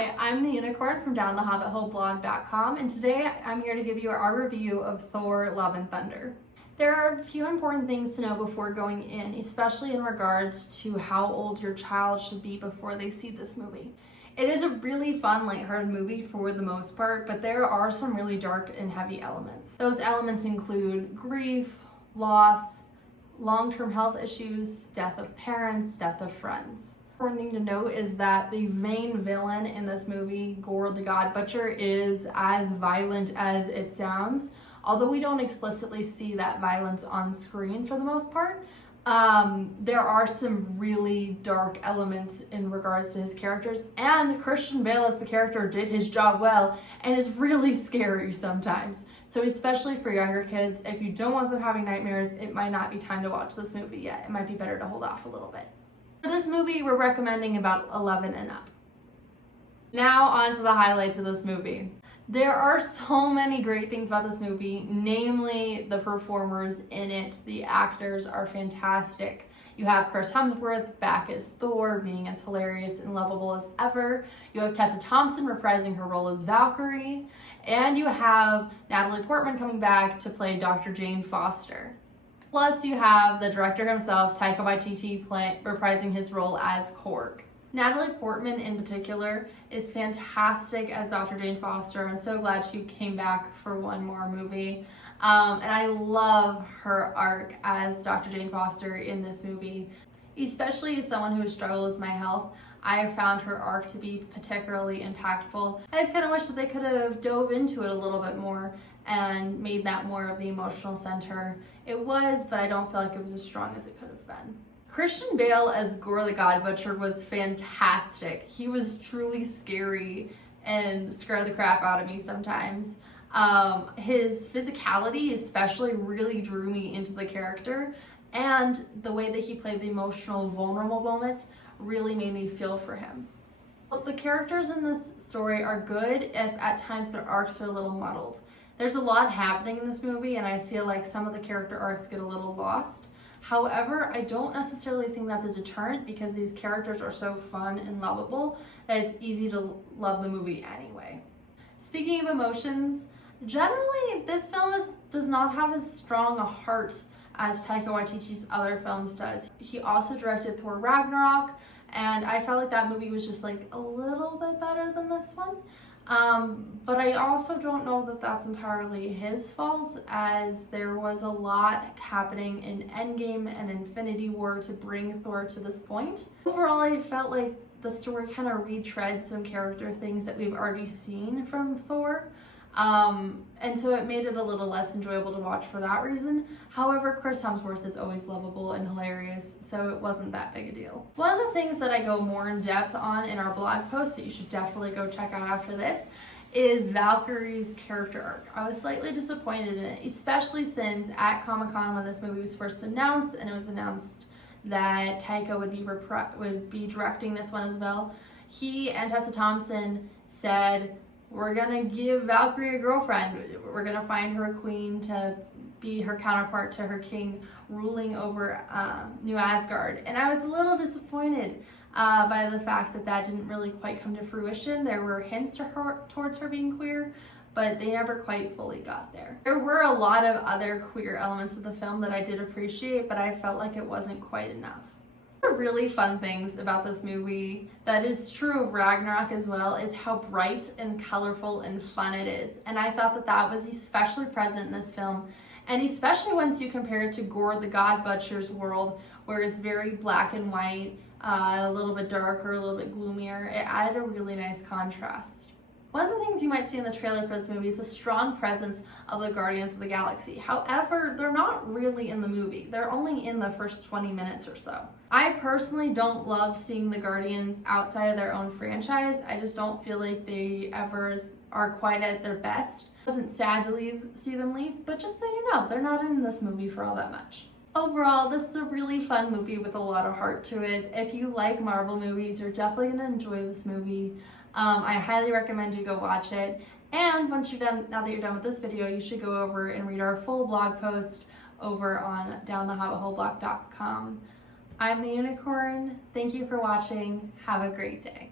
Hi, I'm the Unicorn from downthehobbitholeblog.com, and today I'm here to give you our review of Thor: Love and Thunder. There are a few important things to know before going in, especially in regards to how old your child should be before they see this movie. It is a really fun, lighthearted movie for the most part, but there are some really dark and heavy elements. Those elements include grief, loss, long-term health issues, death of parents, death of friends. Important thing to note is that the main villain in this movie, Gorr the God Butcher, is as violent as it sounds. Although we don't explicitly see that violence on screen for the most part, there are some really dark elements in regards to his characters, and Christian Bale as the character did his job well and is really scary sometimes. So especially for younger kids, if you don't want them having nightmares, it might not be time to watch this movie yet. It might be better to hold off a little bit. For this movie, we're recommending about 11 and up. Now on to the highlights of this movie. There are so many great things about this movie, namely the performers in it. The actors are fantastic. You have Chris Hemsworth back as Thor, being as hilarious and lovable as ever. You have Tessa Thompson reprising her role as Valkyrie. And you have Natalie Portman coming back to play Dr. Jane Foster. Plus, you have the director himself, Taika Waititi, reprising his role as Korg. Natalie Portman, in particular, is fantastic as Dr. Jane Foster. I'm so glad she came back for one more movie. And I love her arc as Dr. Jane Foster in this movie. Especially as someone who has struggled with my health, I have found her arc to be particularly impactful. I just kind of wish that they could have dove into it a little bit more and made that more of the emotional center. It was, but I don't feel like it was as strong as it could have been. Christian Bale as Gorr the God Butcher was fantastic. He was truly scary and scared the crap out of me sometimes. His physicality especially really drew me into the character, and the way that he played the emotional, vulnerable moments really made me feel for him. But the characters in this story are good if at times their arcs are a little muddled. There's a lot happening in this movie, and I feel like some of the character arcs get a little lost. However, I don't necessarily think that's a deterrent because these characters are so fun and lovable that it's easy to love the movie anyway. Speaking of emotions, generally this film does not have as strong a heart as Taika Waititi's other films does. He also directed Thor Ragnarok, and I felt like that movie was just like a little bit better than this one. But I also don't know that that's entirely his fault, as there was a lot happening in Endgame and Infinity War to bring Thor to this point. Overall, I felt like the story kind of retreads some character things that we've already seen from Thor. And so it made it a little less enjoyable to watch for that reason. However, Chris Hemsworth is always lovable and hilarious, so it wasn't that big a deal. One of the things that I go more in depth on in our blog post that you should definitely go check out after this is Valkyrie's Character Arc. I was slightly disappointed in it, especially since at Comic-Con when this movie was first announced, and it was announced that Taika would be directing this one as well, he and Tessa Thompson said, "We're gonna give Valkyrie a girlfriend. We're gonna find her a queen to be her counterpart to her king ruling over New Asgard." And I was a little disappointed by the fact that that didn't really quite come to fruition. There were hints towards her being queer, but they never quite fully got there. There were a lot of other queer elements of the film that I did appreciate, but I felt like it wasn't quite enough. One of the really fun things about this movie that is true of Ragnarok as well is how bright and colorful and fun it is. And I thought that that was especially present in this film, and especially once you compare it to Gorr the God Butcher's world, where it's very black and white, a little bit darker, a little bit gloomier. It added a really nice contrast. One of the things you might see in the trailer for this movie is a strong presence of the Guardians of the Galaxy. However, they're not really in the movie. They're only in the first 20 minutes or so. I personally don't love seeing the Guardians outside of their own franchise. I just don't feel like they ever are quite at their best. It wasn't sad to see them leave, but just so you know, they're not in this movie for all that much. Overall, this is a really fun movie with a lot of heart to it. If you like Marvel movies, you're definitely going to enjoy this movie. I highly recommend you go watch it. And once you're done, now that you're done with this video, you should go over and read our full blog post over on downthehobbitholeblog.com. I'm the Unicorn. Thank you for watching. Have a great day.